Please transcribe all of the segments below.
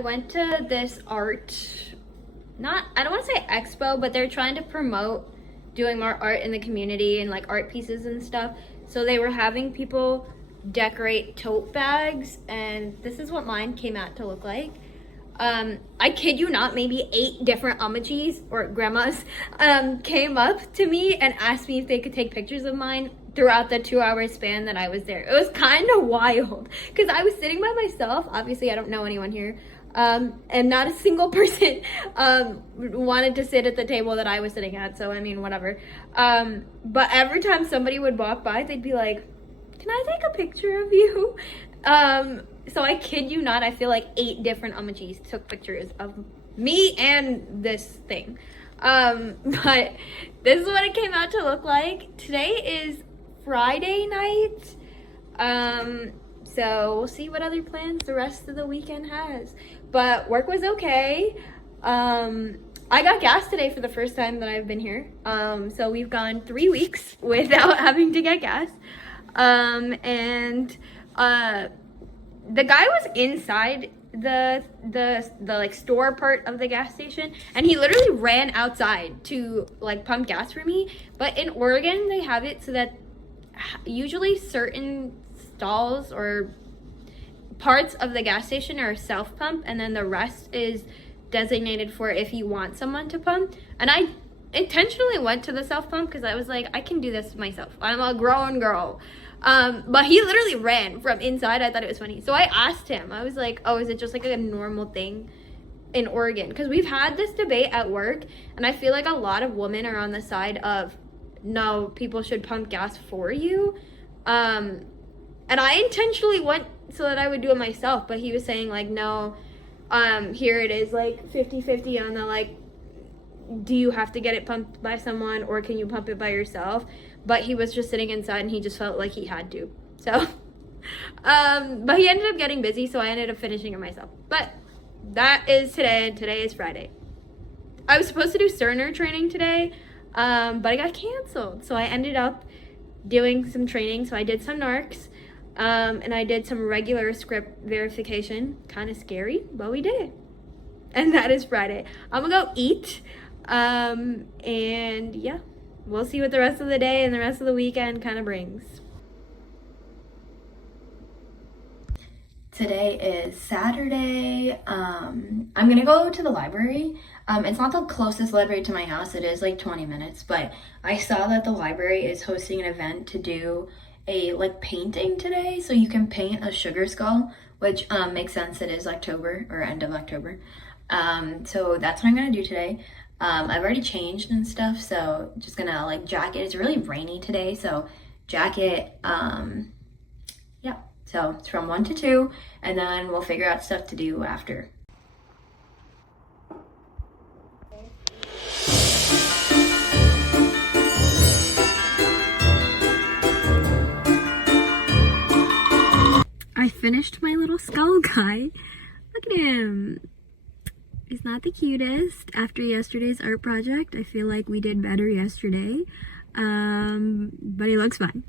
went to this I don't want to say expo, but they're trying to promote doing more art in the community and like art pieces and stuff. So they were having people decorate tote bags, and this is what mine came out to look like. I kid you not, maybe 8 different amachis or grandmas came up to me and asked me if they could take pictures of mine throughout the 2-hour span that I was there. It was kind of wild because I was sitting by myself. Obviously, I don't know anyone here. And not a single person wanted to sit at the table that I was sitting at. So, I mean, whatever. But every time somebody would walk by, they'd be like, "Can I take a picture of you?" So I kid you not, I feel like 8 different amachis took pictures of me and this thing. But this is what it came out to look like. Today is Friday night. So we'll see what other plans the rest of the weekend has. But work was okay. I got gas today for the first time that I've been here. So we've gone 3 weeks without having to get gas. The guy was inside the like store part of the gas station, and he literally ran outside to like pump gas for me. But in Oregon, they have it so that usually certain stalls or parts of the gas station are self pump, and then the rest is designated for if you want someone to pump. And I intentionally went to the self pump because I was like, I can do this myself. I'm a grown girl. But he literally ran from inside. I thought it was funny. So I asked him, I was like, oh, is it just like a normal thing in Oregon? Because we've had this debate at work, and I feel like a lot of women are on the side of, no, people should pump gas for you. And I intentionally went so that I would do it myself, but he was saying like, no, here it is like 50-50 on the like, do you have to get it pumped by someone or can you pump it by yourself? But he was just sitting inside and he just felt like he had to. So, but he ended up getting busy, so I ended up finishing it myself. But that is today, and today is Friday. I was supposed to do Cerner training today, but I got canceled. So I ended up doing some training. So I did some NARCs, and I did some regular script verification. Kind of scary, but we did it. And that is Friday. I'm gonna go eat, and yeah. We'll see what the rest of the day and the rest of the weekend kind of brings. Today is Saturday. I'm gonna go to the library. It's not the closest library to my house. It is like 20 minutes, but I saw that the library is hosting an event to do a like painting today. So you can paint a sugar skull, which makes sense. It is October or end of October. So that's what I'm gonna do today. I've already changed and stuff, so just gonna like jacket. It's really rainy today, so jacket, yeah. So it's from 1 to 2, and then we'll figure out stuff to do after. I finished my little skull guy. Look at him. He's not the cutest. After yesterday's art project, I feel like we did better yesterday. But he looks fine.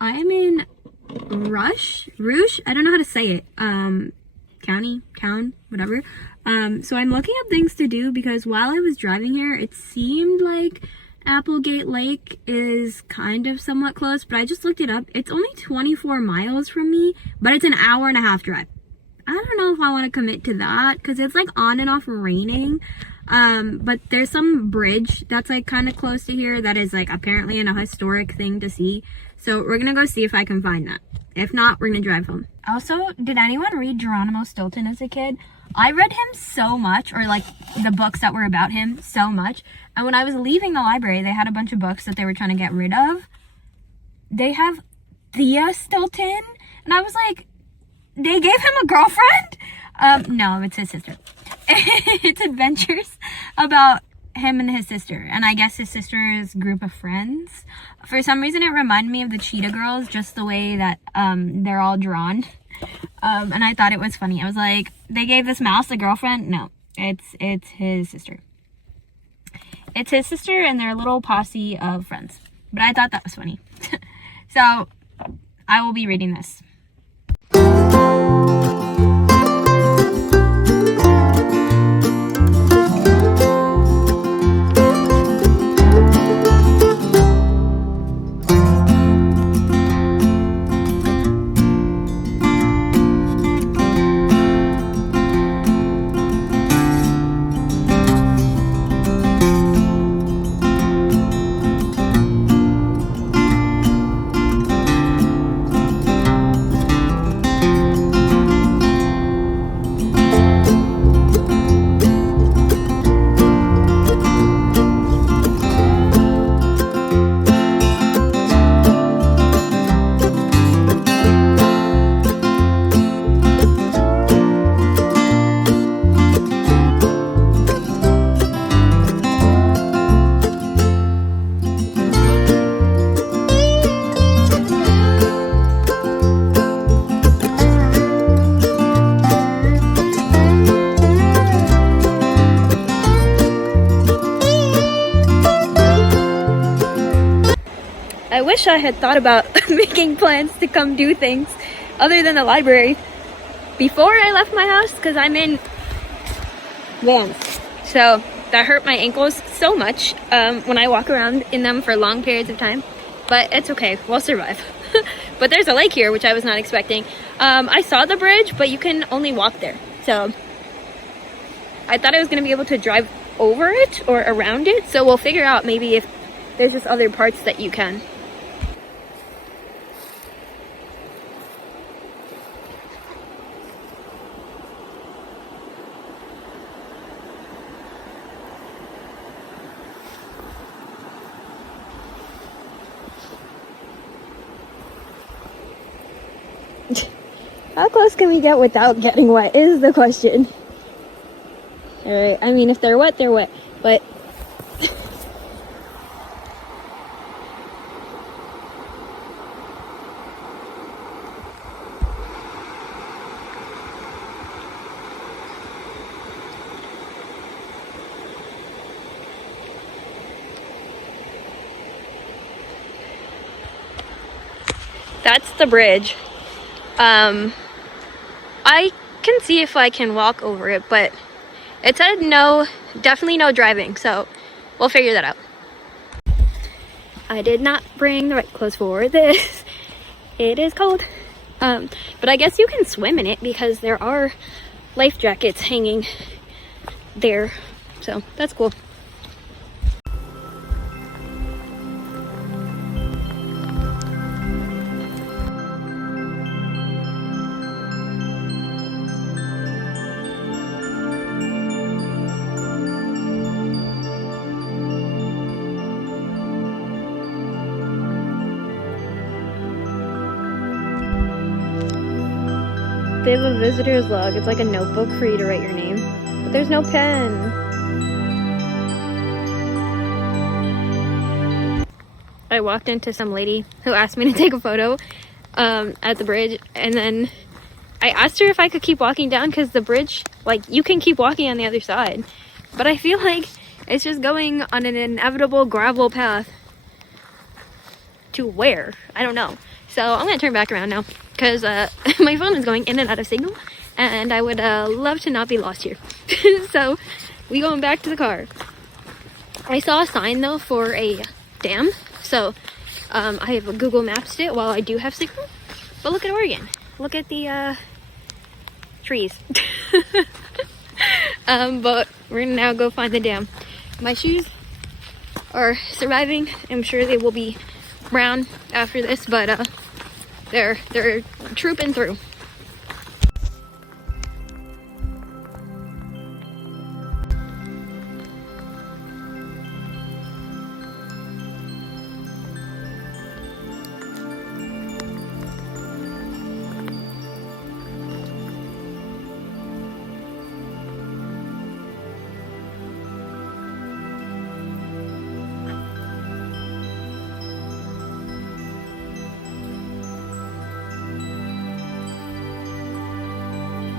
I am in Rouge, I don't know how to say it. Town, whatever. So I'm looking up things to do because while I was driving here, it seemed like Applegate Lake is kind of somewhat close, but I just looked it up. It's only 24 miles from me, but it's an hour-and-a-half drive. I don't know if I want to commit to that because it's like on and off raining. But there's some bridge that's like kind of close to here that is like apparently a historic thing to see. So we're going to go see if I can find that. If not, we're going to drive home. Also, did anyone read Geronimo Stilton as a kid? I read him so much, or like the books that were about him so much. And when I was leaving the library, they had a bunch of books that they were trying to get rid of. They have Thea Stilton. And I was like, they gave him a girlfriend? No, it's his sister. It's adventures about him and his sister, and I guess his sister's group of friends. For some reason, it reminded me of the Cheetah Girls, just the way that they're all drawn. And I thought it was funny. I was like, they gave this mouse a girlfriend? No, it's his sister. It's his sister and their little posse of friends. But I thought that was funny. So I will be reading this. wish I had thought about making plans to come do things other than the library before I left my house, because I'm in Vans. So that hurt my ankles so much when I walk around in them for long periods of time. But it's okay, we'll survive. But there's a lake here, which I was not expecting. I saw the bridge, but you can only walk there. So I thought I was going to be able to drive over it or around it. So we'll figure out maybe if there's just other parts that you can. How close can we get without getting wet is the question. Alright, I mean, if they're wet, they're wet. But that's the bridge. I can see if I can walk over it, but it said no, definitely no driving, so we'll figure that out. I did not bring the right clothes for this. It is cold. But I guess you can swim in it because there are life jackets hanging there, so that's cool. They have a visitor's log. It's like a notebook for you to write your name, but there's no pen. I walked into some lady who asked me to take a photo at the bridge, and then I asked her if I could keep walking down because the bridge, like, you can keep walking on the other side, but I feel like it's just going on an inevitable gravel path to where? I don't know. So I'm gonna turn back around now because my phone is going in and out of signal, and I would love to not be lost here. So we going back to the car. I saw a sign though for a dam, so I have Google Maps it while I do have signal. But look at Oregon. Look at the trees. But we're gonna now go find the dam. My shoes are surviving. I'm sure they will be brown after this, but they're trooping through.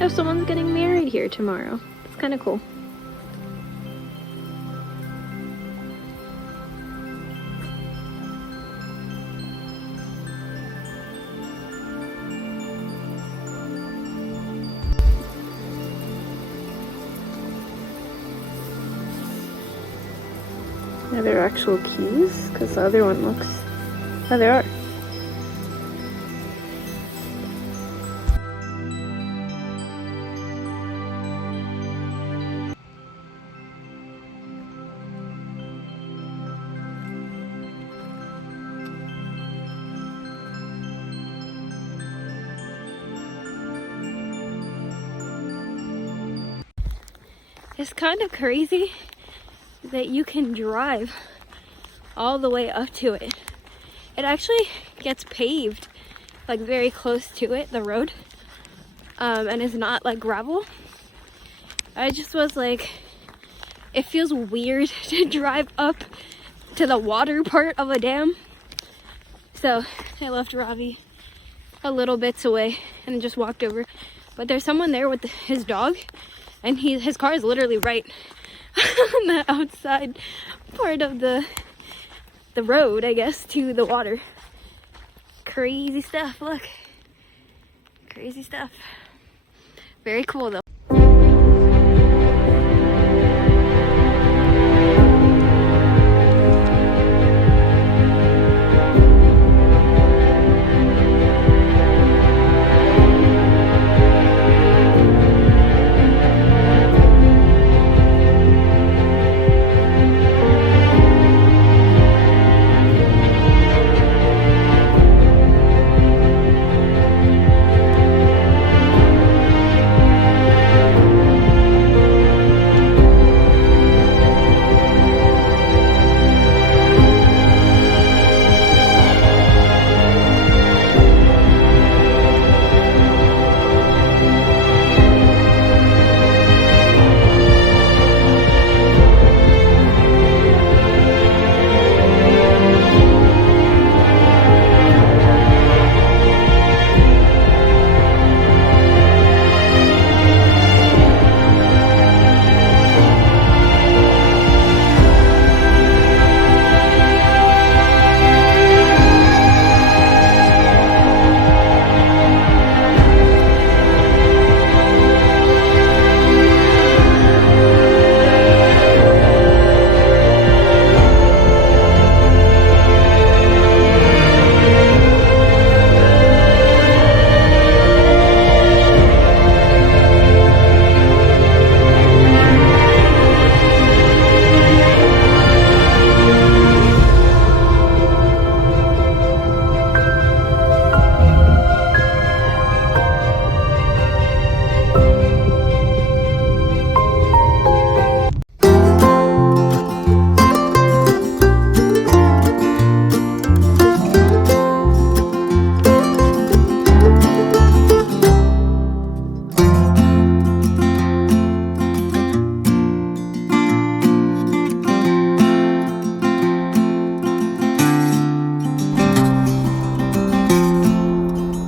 Oh, someone's getting married here tomorrow. It's kind of cool. Are there actual keys? Because the other one looks... Oh, there are. It's kind of crazy that you can drive all the way up to it. It actually gets paved like very close to it, the road, and it's not like gravel. I just was like, it feels weird to drive up to the water part of a dam. So I left Ravi a little bits away and just walked over. But there's someone there with his dog, and his car is literally right on the outside part of the road, I guess, to the water. crazy stuff. Look, crazy stuff. Very cool though.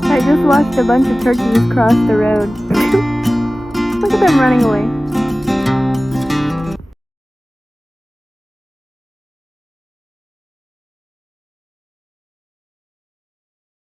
I just watched a bunch of turkeys cross the road. Look at them running away.